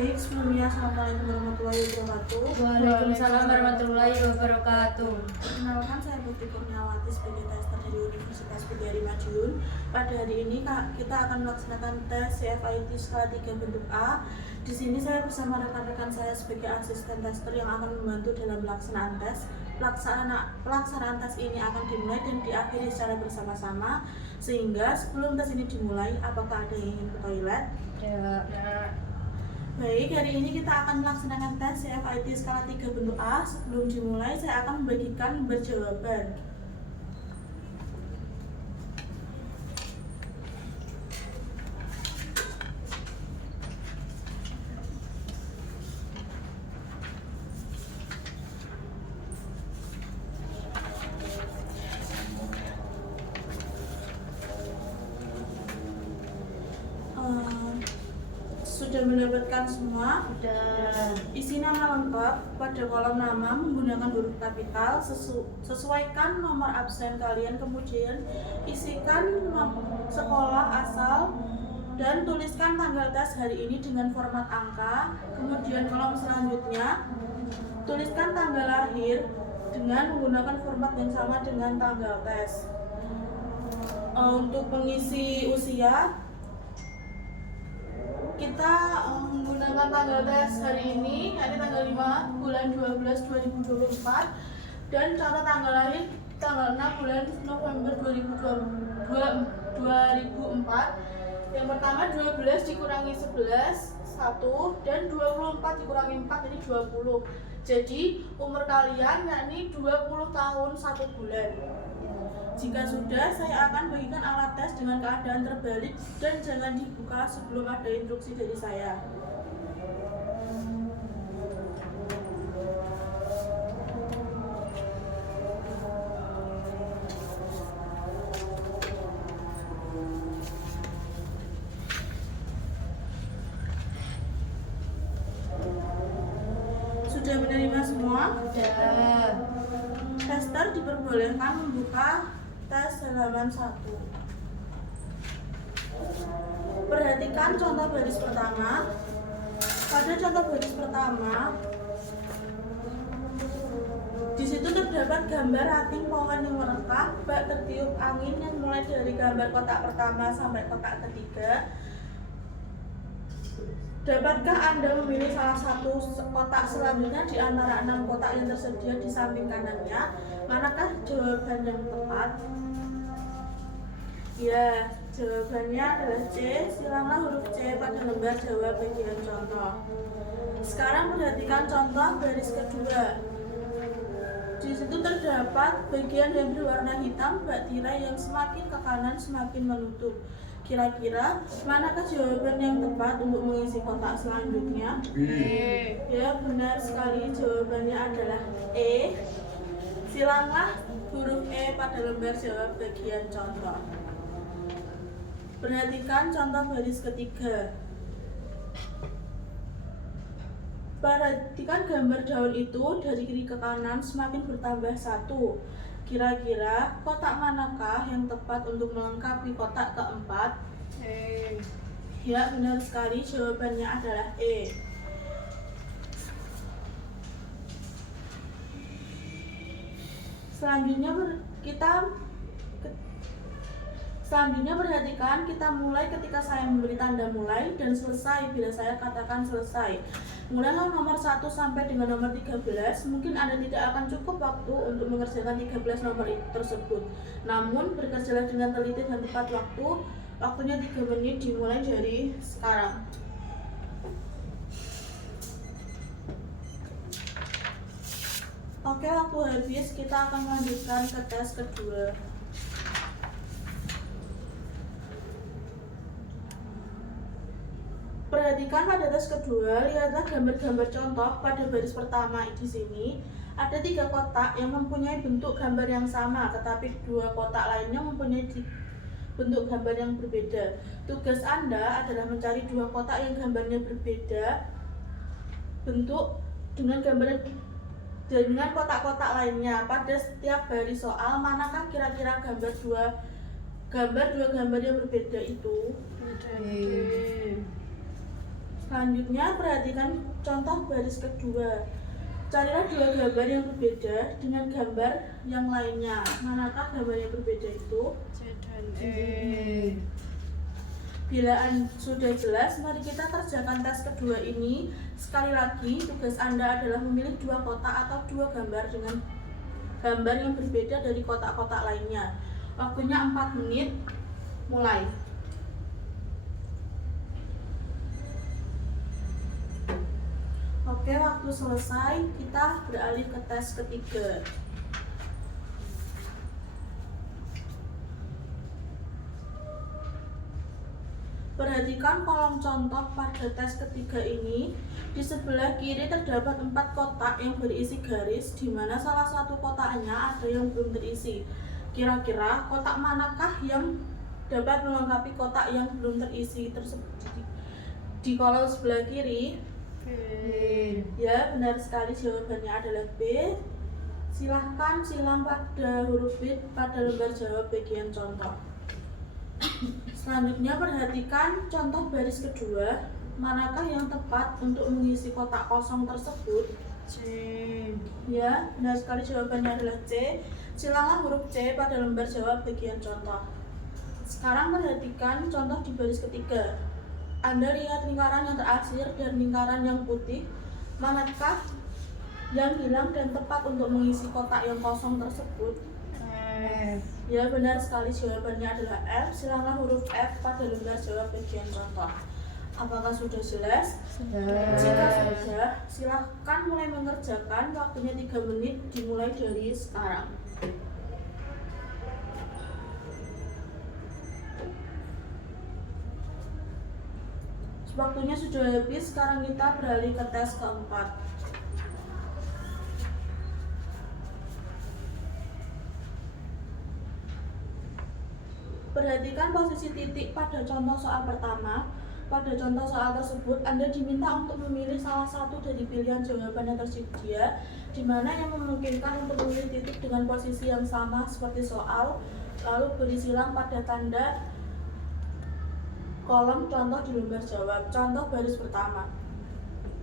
Baik, sebelumnya Assalamualaikum warahmatullahi wabarakatuh. Waalaikumsalam warahmatullahi wabarakatuh. Perkenalkan, saya Putri Kurniawati sebagai tester dari Universitas Bidari Madiun. Pada hari ini kita akan melaksanakan tes CFIT skala 3 bentuk A. Di sini saya bersama rekan-rekan saya sebagai asisten tester yang akan membantu dalam pelaksanaan tes. Pelaksanaan tes ini akan dimulai dan diakhiri secara bersama-sama. Sehingga sebelum tes ini dimulai, apakah ada yang ingin ke toilet? Ya. Baik, hari ini kita akan melaksanakan tes CFIT skala 3 bentuk A. Sebelum dimulai, saya akan membagikan lembar jawaban. Sudah mendapatkan semua? Sudah. Isi nama lengkap pada kolom nama menggunakan huruf kapital. Sesuaikan nomor absen kalian, kemudian isikan sekolah asal dan tuliskan tanggal tes hari ini dengan format angka. Kemudian kolom selanjutnya tuliskan tanggal lahir dengan menggunakan format yang sama dengan tanggal tes. Untuk mengisi usia, kita menggunakan tanggal tes hari ini, tanggal 5 bulan 12 2024, dan contoh tanggal lahir tanggal 6 bulan November 2004. Yang pertama 12 dikurangi 11 1, dan 24 dikurangi 4 jadi 20. Jadi umur kalian yakni 20 tahun 1 bulan. Jika sudah, saya akan bagikan alat tes dengan keadaan terbalik dan jangan dibuka sebelum ada instruksi dari saya. Sudah menerima semua? Sudah. Tester diperbolehkan membuka tes halaman 1. Perhatikan contoh baris pertama. Pada contoh baris pertama, di situ terdapat gambar ranting pohon yang merekah, bak tertiup angin yang mulai dari gambar kotak pertama sampai kotak ketiga. Dapatkah Anda memilih salah satu kotak selanjutnya di antara 6 kotak yang tersedia di samping kanannya? Manakah jawaban yang tepat? Ya, jawabannya adalah C. Silanglah huruf C pada lembar jawab bagian contoh. Sekarang perhatikan contoh baris kedua. Di situ terdapat bagian yang berwarna hitam, bak tirai yang semakin ke kanan semakin menutup. Kira-kira manakah jawaban yang tepat untuk mengisi kotak selanjutnya? E. Ya, benar sekali, jawabannya adalah E. Silanglah huruf E pada lembar jawab bagian contoh. Perhatikan contoh baris ketiga. Perhatikan gambar daun itu dari kiri ke kanan semakin bertambah 1. Kira-kira kotak manakah yang tepat untuk melengkapi kotak keempat? E. Ya, benar sekali, jawabannya adalah E. Selanjutnya perhatikan, kita mulai ketika saya memberi tanda mulai dan selesai bila saya katakan selesai. Mulailah nomor 1 sampai dengan nomor 13. Mungkin Anda tidak akan cukup waktu untuk mengerjakan 13 nomor tersebut. Namun bekerjalah dengan teliti dan tepat waktu. Waktunya 3 menit dimulai dari sekarang. Oke, waktu habis, kita akan melanjutkan ke tes kedua. Perhatikan pada tes kedua, lihatlah gambar-gambar contoh pada baris pertama di sini. Ada 3 kotak yang mempunyai bentuk gambar yang sama, tetapi 2 kotak lainnya mempunyai bentuk gambar yang berbeda. Tugas Anda adalah mencari 2 kotak yang gambarnya berbeda bentuk dengan kotak-kotak lainnya. Pada setiap baris soal, manakah kira-kira gambar dua gambar yang berbeda itu? Selanjutnya, perhatikan contoh baris kedua. Carilah dua gambar yang berbeda dengan gambar yang lainnya. Manakah gambar yang berbeda itu? C dan E. Bila sudah jelas, mari kita kerjakan tes kedua ini. Sekali lagi, tugas Anda adalah memilih dua kotak atau dua gambar dengan gambar yang berbeda dari kotak-kotak lainnya. Waktunya 4 menit. Mulai. Oke, waktu selesai, kita beralih ke tes ketiga. Perhatikan kolom contoh pada tes ketiga ini. Di sebelah kiri terdapat 4 kotak yang berisi garis, di mana salah satu kotaknya ada yang belum terisi. Kira-kira kotak manakah yang dapat melengkapi kotak yang belum terisi tersebut? Di kolom sebelah kiri, B. ya, benar sekali, jawabannya adalah B. Silahkan silang pada huruf B pada lembar jawab bagian contoh. Selanjutnya, perhatikan contoh baris kedua. Manakah yang tepat untuk mengisi kotak kosong tersebut? C. Ya, benar sekali, jawabannya adalah C. Silanglah huruf C pada lembar jawab bagian contoh. Sekarang perhatikan contoh di baris ketiga. Anda lihat lingkaran yang terakhir dan lingkaran yang putih. Manakah yang hilang dan tepat untuk mengisi kotak yang kosong tersebut? F. Ya, benar sekali, jawabannya adalah F. Silanglah huruf F pada lembar jawab bagian contoh. Apakah sudah jelas? Jika sudah, silahkan mulai mengerjakan. Waktunya 3 menit dimulai dari sekarang. Waktunya sudah habis, sekarang kita beralih ke tes keempat. Perhatikan posisi titik pada contoh soal pertama. Pada contoh soal tersebut, Anda diminta untuk memilih salah satu dari pilihan jawaban yang tersedia, di mana yang memungkinkan untuk memilih titik dengan posisi yang sama seperti soal, lalu beri silang pada tanda kolom contoh di lembar jawab. Contoh baris pertama.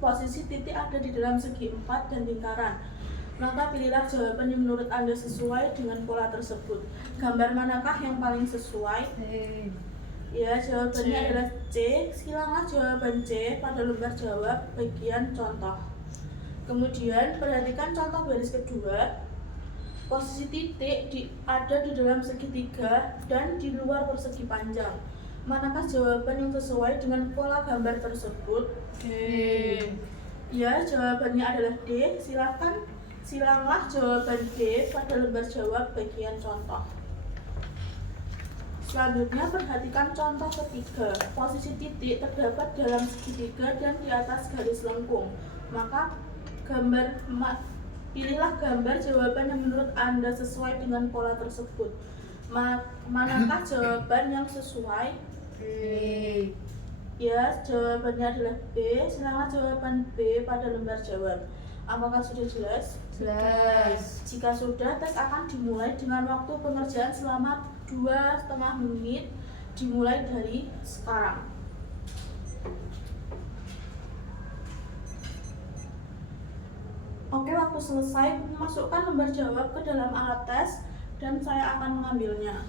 Posisi titik ada di dalam segi 4 dan lingkaran. Maka pilihlah jawaban yang menurut Anda sesuai dengan pola tersebut. Gambar manakah yang paling sesuai? C. Ya, jawabannya C. adalah C. Silanglah jawaban C pada lembar jawab bagian contoh. Kemudian perhatikan contoh baris kedua. Posisi titik ada di dalam segitiga dan di luar persegi panjang. Manakah jawaban yang sesuai dengan pola gambar tersebut? D. Ya, jawabannya adalah D. Silanglah jawaban D pada lembar jawab bagian contoh. Selanjutnya, perhatikan contoh ketiga. Posisi titik terdapat dalam segitiga dan di atas garis lengkung. Maka pilihlah gambar jawaban yang menurut Anda sesuai dengan pola tersebut. Manakah jawaban yang sesuai? B. Ya, jawabannya adalah B. Silanglah jawaban B pada lembar jawab. Apakah sudah jelas? Jelas. Jika sudah, tes akan dimulai dengan waktu pengerjaan selama 2,5 menit dimulai dari sekarang. Oke, waktu selesai, masukkan lembar jawab ke dalam alat tes dan saya akan mengambilnya.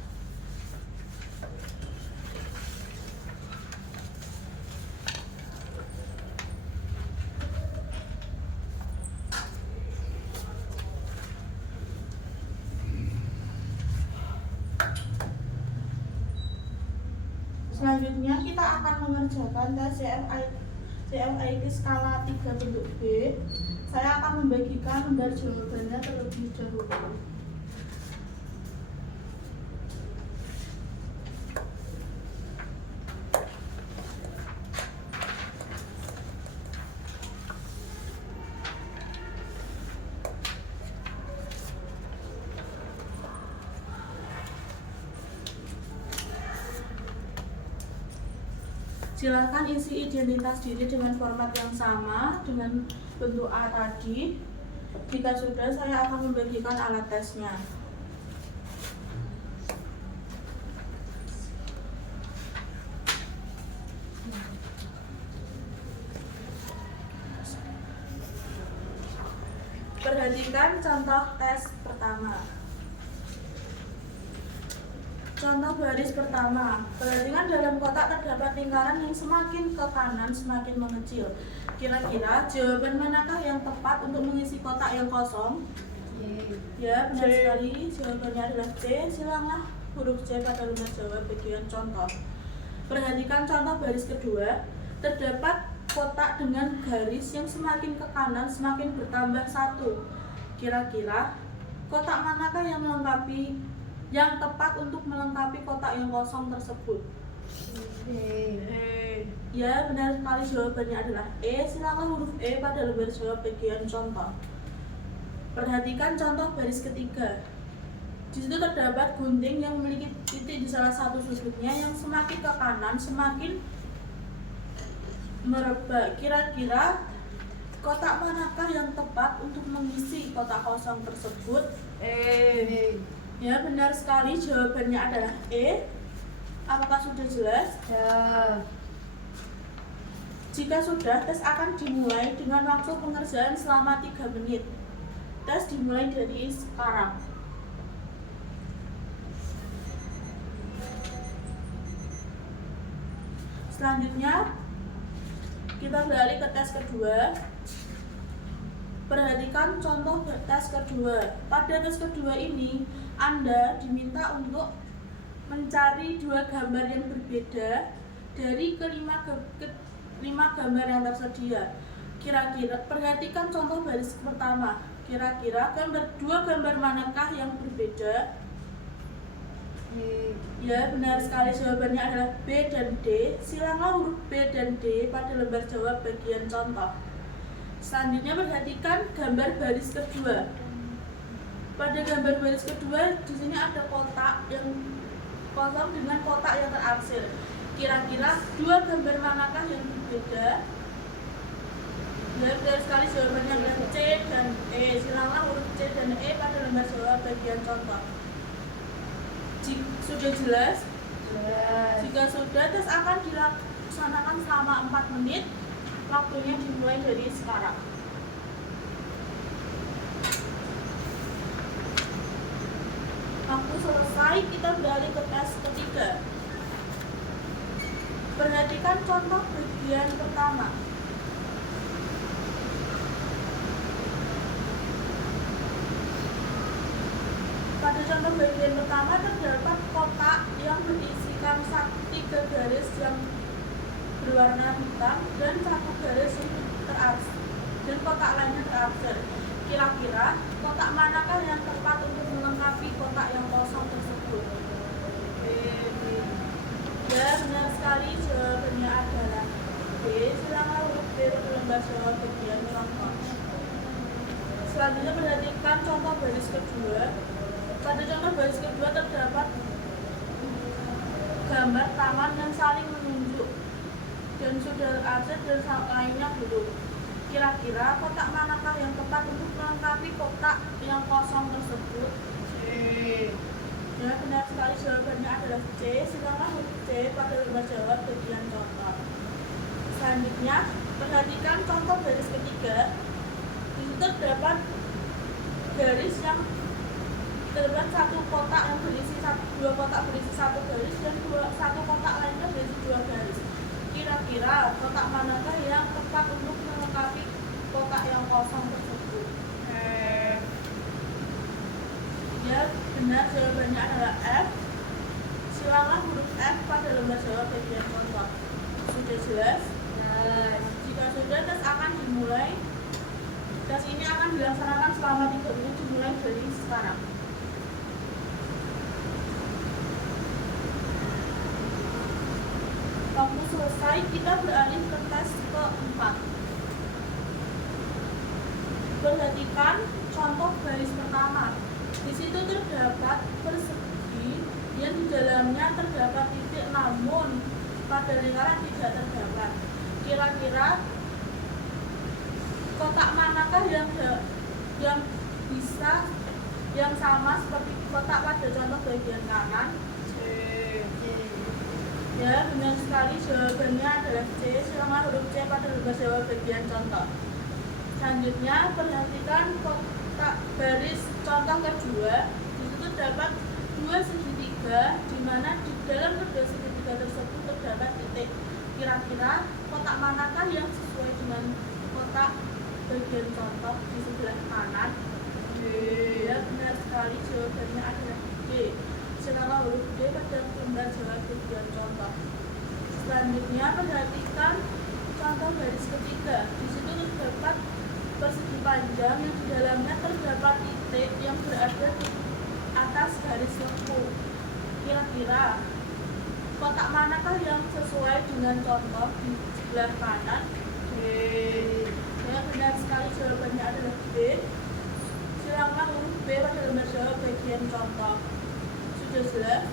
Selanjutnya kita akan mengerjakan tes CMIT skala 3 bentuk B. Saya akan membagikan lembar jawabannya terlebih dahulu. Silakan isi identitas diri dengan format yang sama dengan bentuk A tadi. Jika sudah, saya akan membagikan alat tesnya. Perhatikan contoh tes pertama. Contoh baris pertama. Perhatikan dalam kotak terdapat lingkaran yang semakin ke kanan semakin mengecil. Kira-kira jawaban manakah yang tepat untuk mengisi kotak yang kosong? Ya, benar sekali. Jawabannya adalah C. Silanglah huruf C pada lembar jawab bagian contoh. Perhatikan contoh baris kedua. Terdapat kotak dengan garis yang semakin ke kanan semakin bertambah 1. Kira-kira kotak manakah yang tepat untuk melengkapi kotak yang kosong tersebut? Ya, benar sekali. Jawabannya adalah E. Silakan huruf E pada lembar jawab bagian contoh. Perhatikan contoh baris ketiga. Di situ terdapat gunting yang memiliki titik di salah satu sudutnya yang semakin ke kanan semakin merebak. Kira-kira kotak manakah yang tepat untuk mengisi kotak kosong tersebut? Ya, benar sekali. Jawabannya adalah E. Apakah sudah jelas? Ya. Jika sudah, tes akan dimulai dengan waktu pengerjaan selama 3 menit. Tes dimulai dari sekarang. Selanjutnya, kita beralih ke tes kedua. Perhatikan contoh tes kedua. Pada tes kedua ini, Anda diminta untuk mencari 2 gambar yang berbeda dari kelima gambar yang tersedia. Kira-kira, perhatikan contoh baris pertama. Kira-kira 2 gambar manakah yang berbeda? Ya, benar sekali. Jawabannya adalah B dan D. Silakan huruf B dan D pada lembar jawab bagian contoh. Selanjutnya, perhatikan gambar baris kedua. Pada gambar baris kedua, di sini ada kotak yang kosong dengan kotak yang terarsir. Kira-kira 2 gambar manakah yang berbeda? Ya, benar sekali. Jawabannya adalah C dan E. Silakan huruf C dan E pada lembar jawab bagian contoh. Sudah jelas? Jelas. Jika sudah, tes akan dilaksanakan selama 4 menit. Waktunya dimulai dari sekarang. Waktu selesai, kita beralih ke tes ketiga. Perhatikan contoh bagian pertama. Pada contoh bagian pertama terdapat kotak yang berisikan 3 garis yang berwarna hitam dan 1 garis yang terarsir dan kotak lainnya terarsir. Kira-kira kotak manakah yang tepat untuk melengkapi kotak yang kosong tersebut? Ya, benar sekali. Jawabannya adalah B. Silakan huruf B pada lembar jawab bagian contoh. Selanjutnya, perhatikan contoh baris kedua. Pada contoh baris kedua terdapat gambar tangan yang saling menunjuk dan sudah arsir dan lainnya belum. Kira-kira kotak manakah yang tepat untuk melengkapi kotak yang kosong tersebut? Ya, benar sekali. Jawabannya adalah C. Silakan huruf C pada lembar jawab bagian contoh. Selanjutnya, perhatikan contoh baris ketiga. Di situ terdapat garis yang terdapat 1 kotak yang berisi 2 kotak berisi 1 garis dan 1 kotak lainnya berisi 2 garis. Kira-kira kotak manakah yang tepat untuk melengkapi kotak yang kosong tersebut? Ya, benar. Jawabannya adalah F. Silakan huruf F pada lembar jawab bagian contoh. Sudah jelas? Jika sudah, tes akan dimulai. Tes ini akan dilaksanakan selama 3 menit dimulai dari sekarang. Waktu selesai, kita beralih ke tes keempat. Perhatikan contoh baris pertama. Di situ terdapat persegi yang di dalamnya terdapat titik, namun pada lingkaran tidak terdapat. Kira-kira kotak manakah yang sama seperti kotak pada contoh bagian kanan? Ya, benar sekali. Jawabannya adalah C. Silakan huruf C pada lembar jawab bagian contoh. Selanjutnya perhatikan kotak garis contoh kedua. Di situ terdapat dua segitiga, di mana di dalam kedua segitiga tersebut terdapat titik. Kira-kira kotak manakah yang sesuai dengan kotak bagian contoh di sebelah kanan? Ya, benar sekali, jawabannya adalah D. Silakan huruf D pada lembar jawab bagian contoh. Selanjutnya perhatikan contoh garis ketiga. Di situ terdapat persegi panjang yang di dalamnya terdapat titik yang berada di atas garis lengkung. Kira-kira kotak manakah yang sesuai dengan contoh di sebelah kanan? D. Ya, benar sekali, jawabannya adalah D. Silakan huruf B pada lembar jawab bagian contoh. Sudah jelas?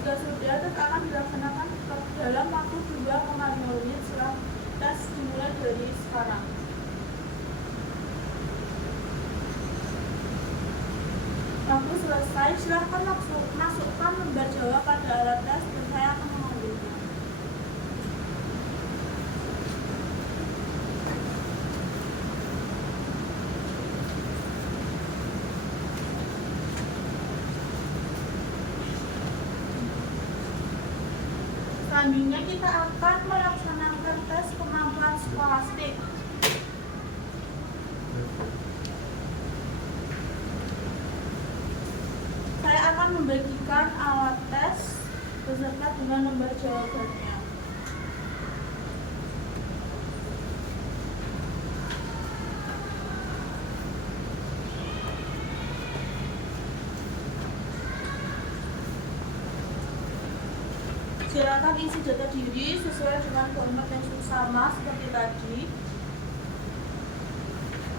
Jika sudah, tes akan dilaksanakan dalam waktu 2,5 menit setelah tes dimulai dari sekarang. Waktu selesai, silahkan masukkan lembar jawab pada alat tes dan saya akan mengambilnya. Selanjutnya kita akan melaksanakan tes kemampuan skolastik. Saya akan membagikan alat tes beserta dengan lembar jawabannya. Silakan isi data diri sesuai dengan format yang sama seperti tadi.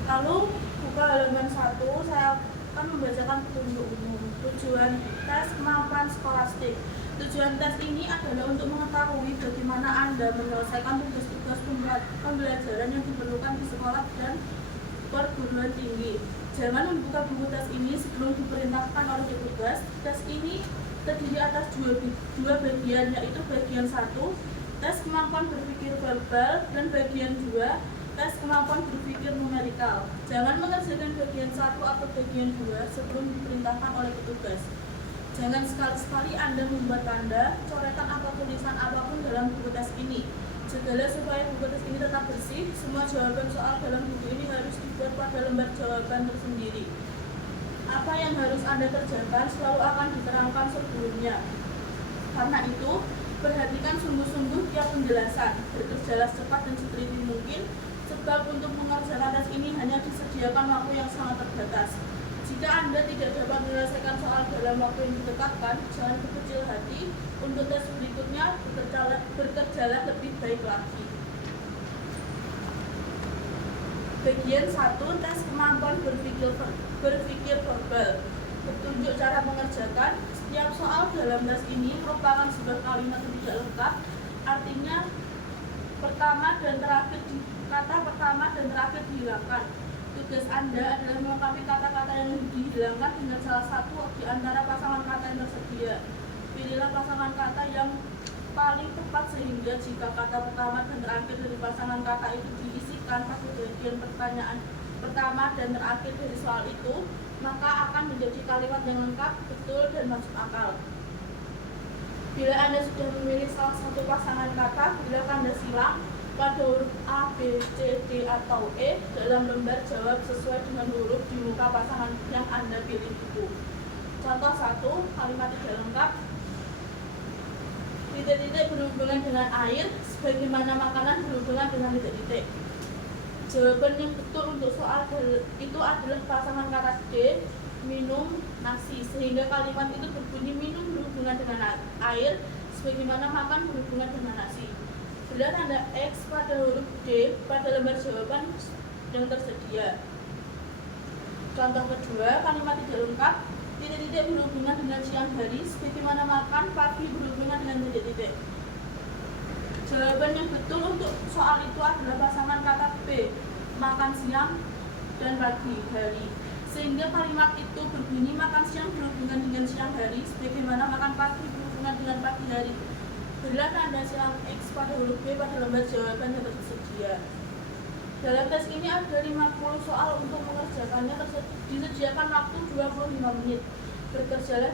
Lalu buka halaman 1, saya akan membacakan petunjuk umum. Tujuan tes kemampuan skolastik. Tujuan tes ini adalah untuk mengetahui bagaimana Anda menyelesaikan tugas-tugas pembelajaran yang diperlukan di sekolah dan perguruan tinggi. Jangan membuka buku tes ini sebelum diperintahkan oleh petugas. Tes ini terdiri atas dua bagian, yaitu bagian 1, tes kemampuan berpikir verbal, dan bagian 2, tes kemampuan berpikir numerikal. Jangan mengerjakan bagian 1 atau bagian 2 sebelum diperintahkan oleh petugas. Jangan sekali-sekali Anda membuat tanda, coretan atau tulisan apapun dalam buku tes ini. Jagalah supaya buku tes ini tetap bersih. Semua jawaban soal dalam buku ini harus dibuat pada lembar jawaban tersendiri. Apa yang harus Anda kerjakan selalu akan diterangkan sebelumnya. Karena itu, perhatikan sungguh-sungguh tiap penjelasan. Bekerjalah cepat dan seteliti mungkin, sebab untuk mengerjakan tes ini hanya disediakan waktu yang sangat terbatas. Jika Anda tidak dapat menyelesaikan soal dalam waktu yang ditetapkan, jangan berkecil hati. Untuk tes berikutnya, bekerjalah lebih baik lagi. Bagian 1, tes kemampuan berpikir verbal. Petunjuk cara mengerjakan. Setiap soal dalam tes ini merupakan sebuah kalimat yang tidak lengkap. Artinya kata pertama dan terakhir dihilangkan. Tugas Anda adalah melengkapi kata-kata yang dihilangkan dengan salah satu di antara pasangan kata yang tersedia. Pilihlah pasangan kata yang paling tepat sehingga jika kata pertama dan terakhir dari pasangan kata itu diisikan pada bagian pertanyaan pertama dan terakhir dari soal itu, maka akan menjadi kalimat yang lengkap, betul, dan masuk akal. Bila Anda sudah memilih salah satu pasangan kata, bila Anda silang pada huruf A, B, C, D, atau E dalam lembar jawab sesuai dengan huruf di muka pasangan yang Anda pilih itu. Contoh 1, kalimat tidak lengkap. Titik-titik berhubungan dengan air, sebagaimana makanan berhubungan dengan titik-titik. Jawaban yang betul untuk soal itu adalah pasangan kata D, minum, nasi, sehingga kalimat itu berbunyi minum berhubungan dengan air, sebagaimana makan berhubungan dengan nasi. Bila tanda X pada huruf D pada lembar jawaban yang tersedia. Contoh kedua, kalimat tidak lengkap. Titik-titik berhubungan dengan siang hari, sebagaimana makan pagi berhubungan dengan titik-titik. Jawaban yang betul untuk soal itu adalah pasangan kata B, makan siang dan pagi hari. Sehingga kalimat itu berbunyi makan siang berhubungan dengan siang hari, sebagaimana makan pagi berhubungan dengan pagi hari. Berilah tanda silang X pada huruf B pada lembar jawaban yang tersedia. Dalam tes ini ada 50 soal untuk mengerjakannya, disediakan waktu 25 menit. Bekerjalah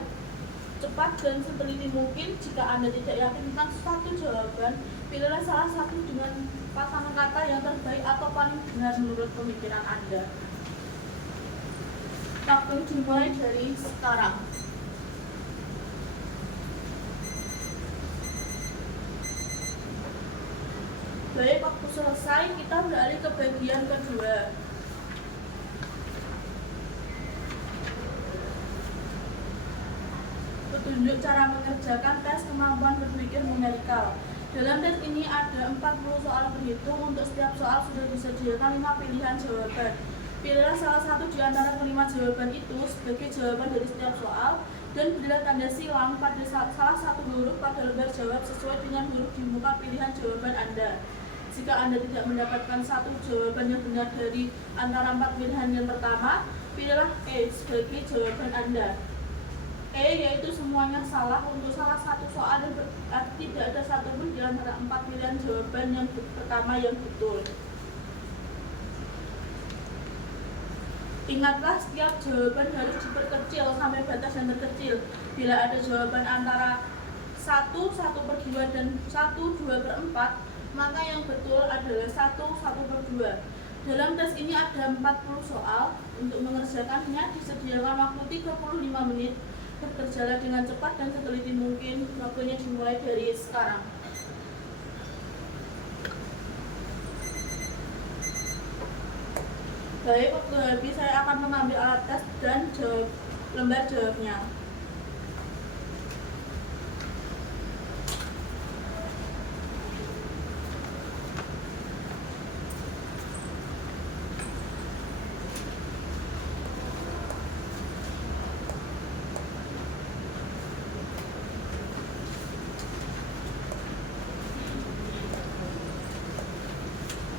cepat dan seteliti mungkin. Jika Anda tidak yakin tentang satu jawaban, pilihlah salah satu dengan pasangan kata yang terbaik atau paling benar menurut pemikiran Anda. Waktu dimulai dari sekarang. Baik, waktu selesai, kita beralih ke bagian kedua. Petunjuk cara mengerjakan tes kemampuan berpikir numerikal. Dalam tes ini ada 40 soal berhitung. Untuk setiap soal sudah disediakan 5 pilihan jawaban. Pilihlah salah satu di antara kelima jawaban itu sebagai jawaban dari setiap soal dan berilah tanda silang pada salah satu huruf pada lembar jawab sesuai dengan huruf di muka pilihan jawaban Anda. Jika Anda tidak mendapatkan satu jawaban yang benar dari antara 4 pilihan yang pertama, pilihlah E sebagai jawaban Anda. E yaitu semuanya salah untuk salah satu soal dan tidak ada satupun di antara 4 pilihan jawaban yang pertama yang betul. Ingatlah, setiap jawaban harus diperkecil sampai batas yang terkecil. Bila ada jawaban antara 1/2 dan 1/2/4, maka yang betul adalah 1/1/2. Dalam tes ini ada 40 soal. Untuk mengerjakannya disediakan waktu 35 menit. Bekerjalah dengan cepat dan seteliti mungkin. Waktunya dimulai dari sekarang. Baik, waktu habis saya akan mengambil alat tes dan lembar jawabnya.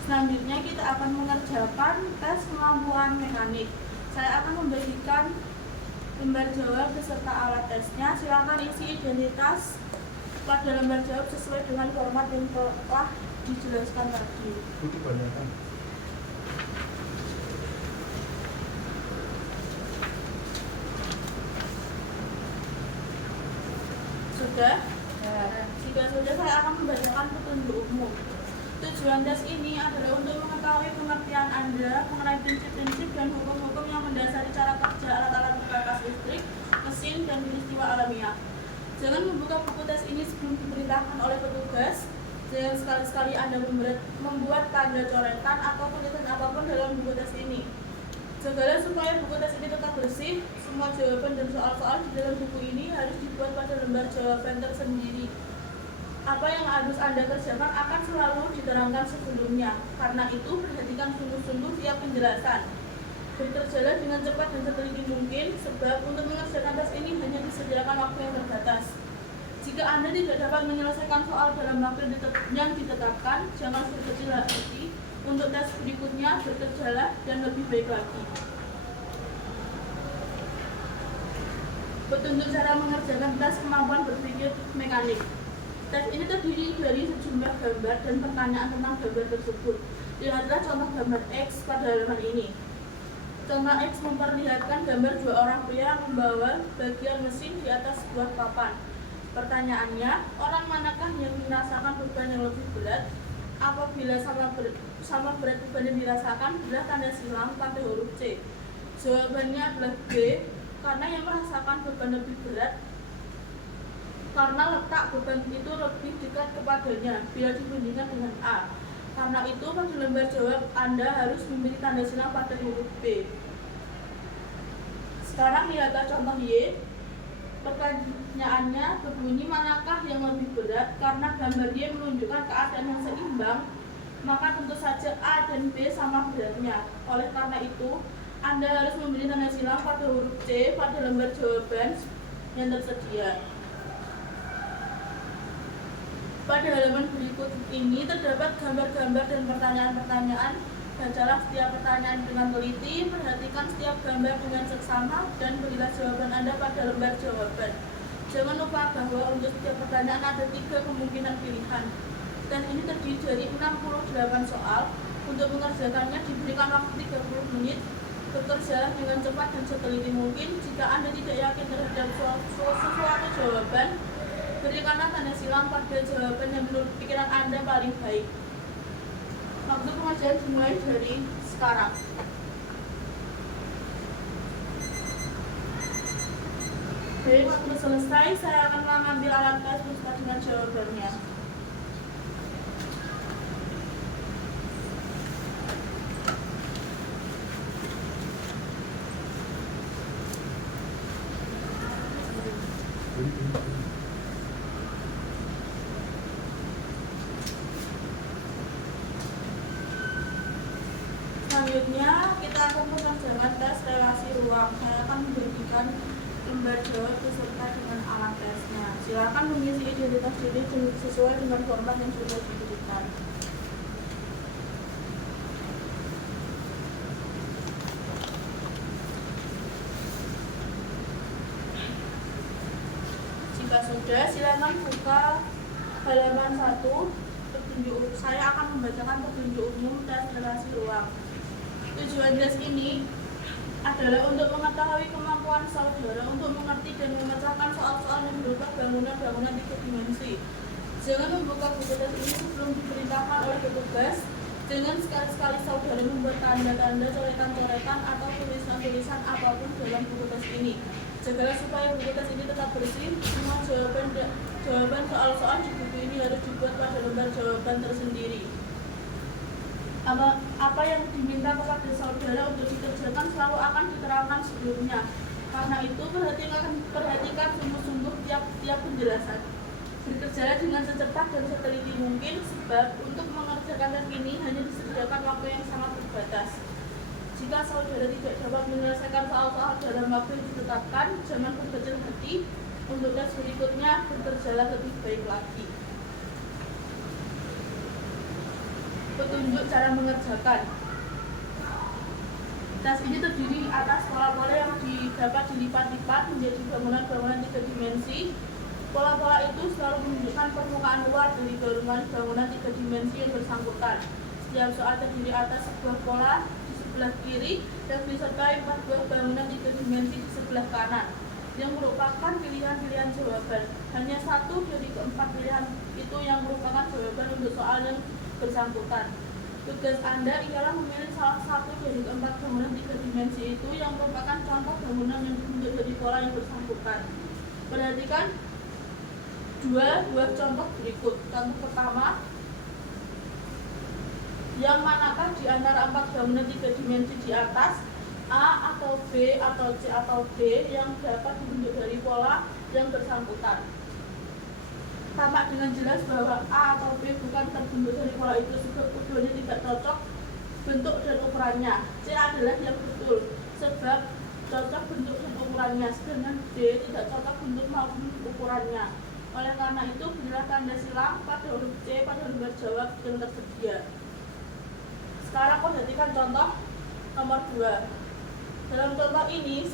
Selanjutnya kita akan mengerjakan tes kemampuan mekanik. Saya akan membagikan lembar jawab beserta alat tesnya. Silakan isi identitas pada lembar jawab sesuai dengan format yang telah dijelaskan tadi. Sudah? Jika sudah, saya akan membacakan petunjuk umum. Tujuan tes ini adalah untuk mengetahui pengertian Anda mengenai prinsip-prinsip dan hukum-hukum yang mendasari cara kerja alat-alat pembatas listrik, mesin, dan peristiwa alamiah. Jangan membuka buku tes ini sebelum diperintahkan oleh petugas. Jangan sekali-sekali Anda membuat tanda coretan atau tulisan apapun dalam buku tes ini. Jagalah supaya buku tes ini tetap bersih. Semua jawaban dan soal-soal di dalam buku ini harus dibuat pada lembar jawaban tersendiri. Apa yang harus Anda kerjakan akan selalu diterangkan sebelumnya. Karena itu, perhatikan sungguh-sungguh tiap penjelasan. Bekerjalah dengan cepat dan seteliti mungkin, sebab untuk mengerjakan tes ini hanya disediakan waktu yang terbatas. Jika Anda tidak dapat menyelesaikan soal dalam waktu yang ditetapkan, jangan berkecil hati. Untuk tes berikutnya, bekerjalah dan lebih baik lagi. Petunjuk cara mengerjakan tes kemampuan berpikir mekanik. Tes ini terdiri dari sejumlah gambar dan pertanyaan tentang gambar tersebut. Lihatlah contoh gambar X pada halaman ini. Contoh X memperlihatkan gambar 2 orang pria membawa bagian mesin di atas sebuah papan. Pertanyaannya, orang manakah yang merasakan beban yang lebih berat? Apabila sama berat beban yang dirasakan, berilah tanda silang pada huruf C. Jawabannya adalah B, karena yang merasakan beban lebih berat karena letak beban itu lebih dekat kepadanya bila dibandingkan dengan A. Karena itu, pada lembar jawab Anda harus memberi tanda silang pada huruf B. Sekarang lihatlah contoh Y. Pertanyaannya berbunyi, manakah yang lebih berat? Karena gambar Y menunjukkan keadaan yang seimbang, maka tentu saja A dan B sama beratnya. Oleh karena itu, Anda harus memberi tanda silang pada huruf C pada lembar jawaban yang tersedia. Pada halaman berikut ini terdapat gambar-gambar dan pertanyaan-pertanyaan. Bacalah setiap pertanyaan dengan teliti, perhatikan setiap gambar dengan seksama, dan berilah jawaban Anda pada lembar jawaban. Jangan lupa bahwa untuk setiap pertanyaan ada 3 kemungkinan pilihan. Dan ini terdiri dari 68 soal. Untuk mengerjakannya diberikan waktu 30 menit. Bekerja dengan cepat dan seteliti mungkin. Jika Anda tidak yakin terhadap suatu jawaban, berikanlah tanda silang pada jawaban yang menurut pikiran Anda paling baik. Waktu pengerjaan dimulai dari sekarang. Baik, waktu selesai, saya akan mengambil alat tes beserta dengan jawabannya. Selanjutnya kita akan mengerjakan tes relasi ruang. Saya akan membagikan lembar jawab beserta dengan alat tesnya. Silakan mengisi identitas diri sesuai dengan format yang sudah diberikan. Jika sudah, silakan buka halaman 1. Saya akan membacakan petunjuk umum tes relasi ruang. Tujuan tes ini adalah untuk mengetahui kemampuan saudara untuk mengerti dan memecahkan soal-soal yang berupa bangunan-bangunan 3 dimensi. Jangan membuka buku tes ini sebelum diperintahkan oleh petugas. Jangan sekali-sekali saudara membuat tanda-tanda, coretan-coretan, atau tulisan-tulisan apapun dalam buku tes ini. Jagalah supaya buku tes ini tetap bersih. Semua jawaban soal-soal di buku ini harus dibuat pada lembar jawaban tersendiri. Apa yang diminta kepada saudara untuk dikerjakan selalu akan diterangkan sebelumnya. Karena itu perhatikan sungguh-sungguh tiap penjelasan. Bekerjalah dengan secepat dan seteliti mungkin, sebab untuk mengerjakan tes ini hanya disediakan waktu yang sangat terbatas. Jika saudara tidak dapat menyelesaikan soal-soal dalam waktu yang ditetapkan, jangan berkecil hati. Untuk tes berikutnya, bekerjalah lebih baik lagi. Petunjuk cara mengerjakan. Tes ini terdiri atas pola-pola yang dapat dilipat-lipat menjadi bangunan-bangunan 3 dimensi. Pola-pola itu selalu menunjukkan permukaan luar dari bangunan 3 dimensi yang bersangkutan. Setiap soal terdiri atas sebuah pola di sebelah kiri dan disertai 4 buah bangunan 3 dimensi di sebelah kanan, yang merupakan pilihan-pilihan jawaban. Hanya satu dari keempat pilihan itu yang merupakan jawaban untuk soal yang bersangkutan. Tugas Anda ialah memilih salah satu dari keempat bangunan 3 dimensi itu yang merupakan contoh bangunan yang dibentuk dari pola yang bersangkutan. Perhatikan dua buah contoh berikut. Contoh pertama, yang manakah di antara 4 bangunan 3 dimensi di atas, A atau B atau C atau D, yang dapat dibentuk dari pola yang bersangkutan? Tampak dengan jelas bahwa A atau B bukan terbentuk dari pola itu sebab keduanya tidak cocok bentuk dan ukurannya. C adalah yang betul sebab cocok bentuk dan ukurannya, sedangkan D tidak cocok bentuk maupun ukurannya. Oleh karena itu, berilah tanda silang pada huruf C pada lembar jawab yang tersedia. Sekarang perhatikan contoh nomor 2. Dalam contoh ini,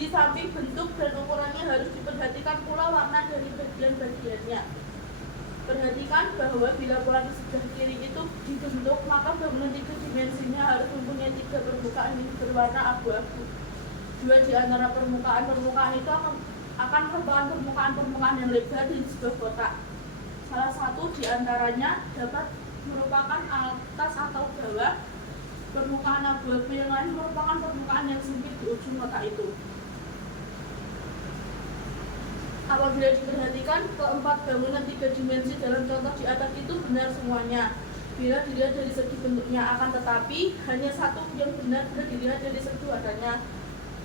di samping bentuk dan ukurannya harus diperhatikan pula warna dari bagian-bagiannya. Perhatikan bahwa bila pola di sebelah kiri itu dibentuk, maka bangunan 3 dimensinya harus mempunyai 3 permukaan yang berwarna abu-abu. 2 di antara permukaan itu akan merupakan permukaan yang lebar di sebuah kotak. Salah satu di antaranya dapat merupakan atas atau bawah. Permukaan abu-abu yang lain merupakan permukaan yang sempit di ujung kotak itu. Apabila diperhatikan, keempat bangunan 3 dimensi dalam contoh di atas itu benar semuanya bila dilihat dari segi bentuknya, akan tetapi hanya satu yang benar bila dilihat dari segi warnanya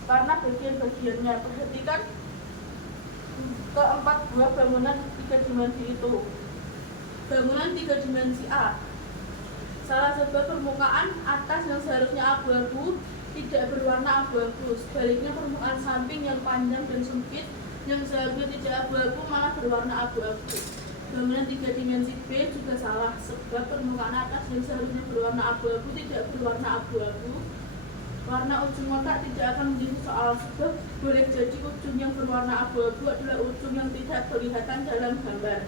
karena bagian-bagiannya. Perhatikan keempat buah bangunan 3 dimensi itu. Bangunan 3 dimensi A, salah satu permukaan atas yang seharusnya abu-abu tidak berwarna abu-abu. Sebaliknya, permukaan samping yang panjang dan sempit yang seharusnya tidak abu-abu malah berwarna abu-abu. Bangunan 3 dimensi B juga salah, sebab permukaan atas yang seharusnya berwarna abu-abu tidak berwarna abu-abu. Warna ujung kotak tidak akan menjadi soal, sebab boleh jadi ujung yang berwarna abu-abu adalah ujung yang tidak kelihatan dalam gambar.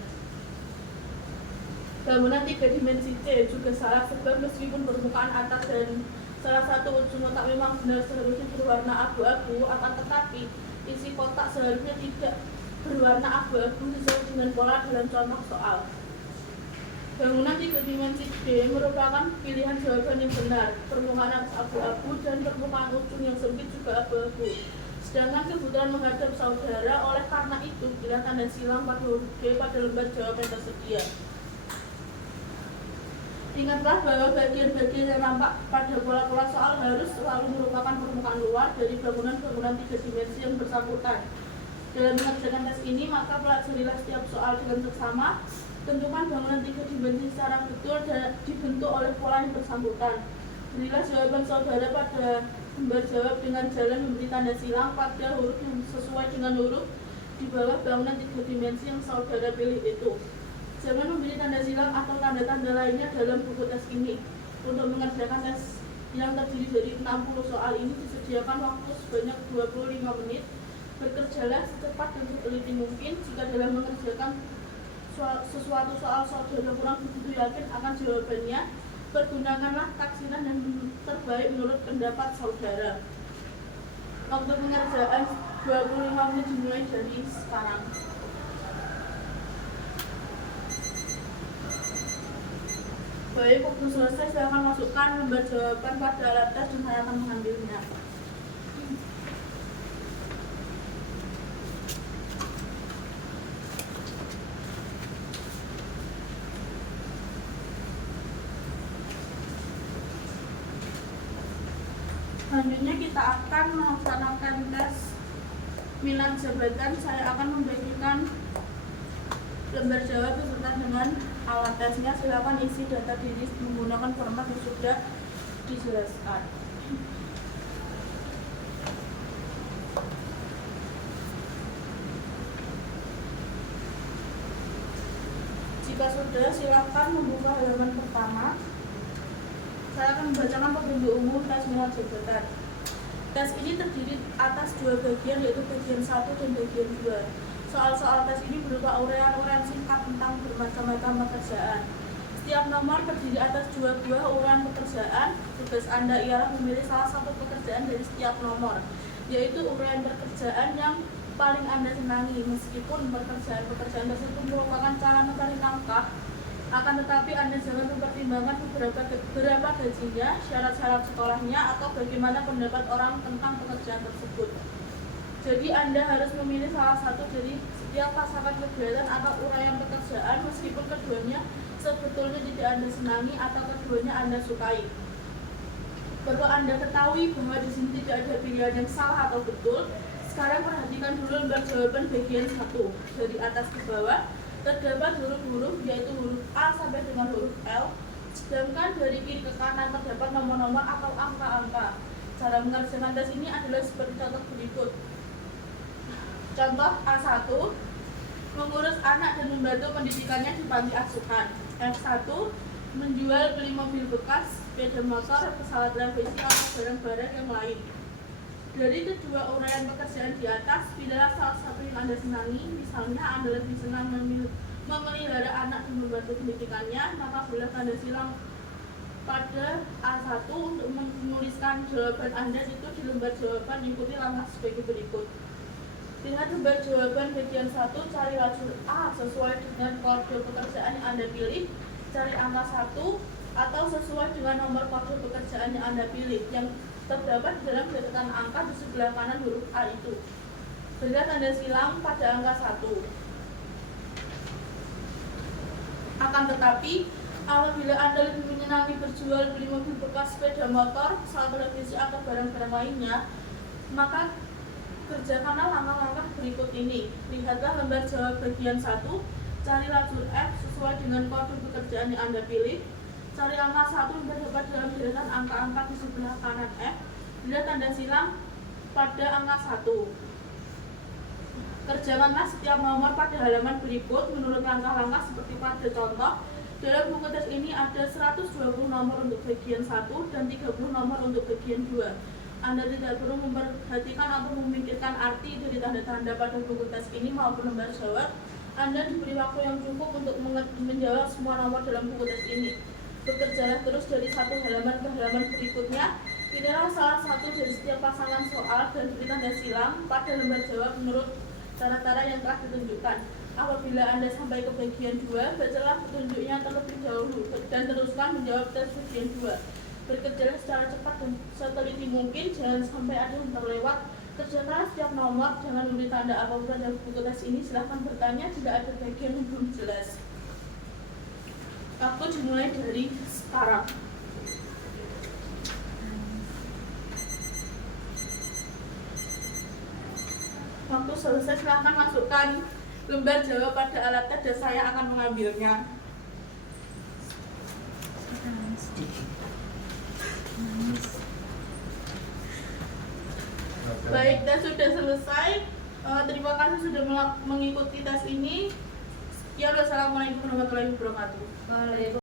Bangunan 3 dimensi C juga salah sebab meskipun permukaan atas dan salah satu ujung kotak memang benar seharusnya berwarna abu-abu, akan tetapi isi kotak seharusnya tidak berwarna abu-abu sesuai dengan pola dalam contoh soal. Bangunan 3 dimensi D merupakan pilihan jawaban yang benar. Permukaan atas abu-abu dan permukaan ujung yang sempit juga abu-abu. Sedangkan kebutuhan menghadap saudara, oleh karena itu bila tanda silang pada huruf D pada lembar jawab yang tersedia. Ingatlah bahwa bagian-bagian yang nampak pada pola-pola soal harus selalu merupakan permukaan luar dari bangunan-bangunan 3 dimensi yang bersangkutan. Dalam mengerjakan tes ini, maka pelajarilah setiap soal dengan seksama. Tentukan bangunan 3 dimensi secara betul dan dibentuk oleh pola yang bersangkutan. Berilah jawaban saudara pada lembar jawab dengan jalan memberi tanda silang pada huruf yang sesuai dengan huruf di bawah bangunan 3 dimensi yang saudara pilih itu. Jangan memberi tanda silang atau tanda-tanda lainnya dalam buku tes ini. Untuk mengerjakan tes yang terdiri dari 60 soal ini disediakan waktu sebanyak 25 menit. Bekerjalah secepat dan seteliti mungkin. Jika dalam mengerjakan sesuatu soal saudara kurang begitu yakin akan jawabannya, pergunakanlah taksiran yang terbaik menurut pendapat saudara. Waktu pengerjaan 25 menit dimulai dari sekarang. Baik, waktu selesai saya akan masukkan lembar jawaban pada alat tes dan saya akan mengambilnya. Selanjutnya kita akan melaksanakan tes minat jabatan. Saya akan membagikan lembar jawab beserta dengan alat tesnya. Silakan isi data diri menggunakan format yang sudah dijelaskan. Jika sudah, silakan membuka halaman pertama. Saya akan membacakan petunjuk umum tes minat jabatan. Tes ini terdiri atas 2 bagian, yaitu bagian 1 dan bagian 2. Soal-soal tes ini berupa uraian-uraian singkat tentang bermacam-macam pekerjaan. Setiap nomor terdiri atas 2 buah uraian pekerjaan. Tugas Anda ialah memilih salah satu pekerjaan dari setiap nomor, yaitu uraian pekerjaan yang paling Anda senangi. Meskipun pekerjaan tersebut merupakan cara mencari nafkah, akan tetapi Anda jangan mempertimbangkan berapa gajinya, syarat-syarat sekolahnya, atau bagaimana pendapat orang tentang pekerjaan tersebut. Jadi Anda harus memilih salah satu dari setiap pasangan kegiatan atau uraian pekerjaan, meskipun keduanya sebetulnya tidak Anda senangi atau keduanya Anda sukai. Perlu Anda ketahui bahwa di sini tidak ada pilihan yang salah atau betul. Sekarang perhatikan dulu lembar jawaban bagian 1 dari atas ke bawah. Terdapat huruf-huruf, yaitu huruf A sampai dengan huruf L. Sedangkan dari kiri ke kanan terdapat nomor-nomor atau angka-angka. Cara mengerjakan tes ini adalah seperti contoh berikut. Contoh A1, mengurus anak dan membantu pendidikannya di panti asuhan. F1, menjual beli mobil bekas, sepeda motor, pesawat revisi, atau barang-barang yang lain. Dari kedua uraian pekerjaan di atas, pilihlah salah satu yang Anda senangi. Misalnya Anda lebih senang memelihara anak dan membantu pendidikannya, maka boleh tanda silang pada A1 untuk menuliskan jawaban Anda itu di lembar jawaban. Ikuti langkah sebagai berikut. Lihat lembar jawaban bagian 1, cari lajur A sesuai dengan kode pekerjaan yang Anda pilih. Cari angka 1 atau sesuai dengan nomor kode pekerjaan yang Anda pilih yang terdapat dalam deretan angka di sebelah kanan huruf A itu. Berilah tanda silang pada angka 1. Akan tetapi, apabila Anda lebih menyenangi berjual beli mobil bekas, sepeda motor, pesawat televisi, atau barang-barang lainnya, maka kerjakanlah langkah-langkah berikut ini. Lihatlah lembar jawab bagian 1, cari lajur F sesuai dengan kode pekerjaan yang Anda pilih. Cari angka 1 yang terdapat dalam deretan angka-angka di sebelah kanan F. Bila tanda silang pada angka 1. Kerjakanlah setiap nomor pada halaman berikut menurut langkah-langkah seperti pada contoh. Dalam buku tes ini ada 120 nomor untuk bagian 1 dan 30 nomor untuk bagian 2. Anda tidak perlu memperhatikan atau memikirkan arti dari tanda-tanda pada buku tes ini maupun lembar jawab. Anda diberi waktu yang cukup untuk menjawab semua nomor dalam buku tes ini. Bekerjalah terus dari satu halaman ke halaman berikutnya. Pilihlah salah satu dari setiap pasangan soal dan beri tanda silang pada lembar jawab menurut cara-cara yang telah ditunjukkan. Apabila Anda sampai ke bagian 2, bacalah petunjuknya terlebih dahulu dan teruskan menjawab tes bagian 2. Bekerjalah secara cepat dan seteliti mungkin, jangan sampai ada yang terlewat. Kerjakanlah setiap nomor, jangan memberi tanda apapun pada buku tes ini. Silahkan bertanya jika ada bagian yang belum jelas. Aku dimulai dari sekarang. Waktu selesai, silahkan masukkan lembar jawab pada alat tes dan saya akan mengambilnya. Baik, tes sudah selesai. Terima kasih sudah mengikuti tes ini. Sekian, wassalamualaikum warahmatullahi wabarakatuh.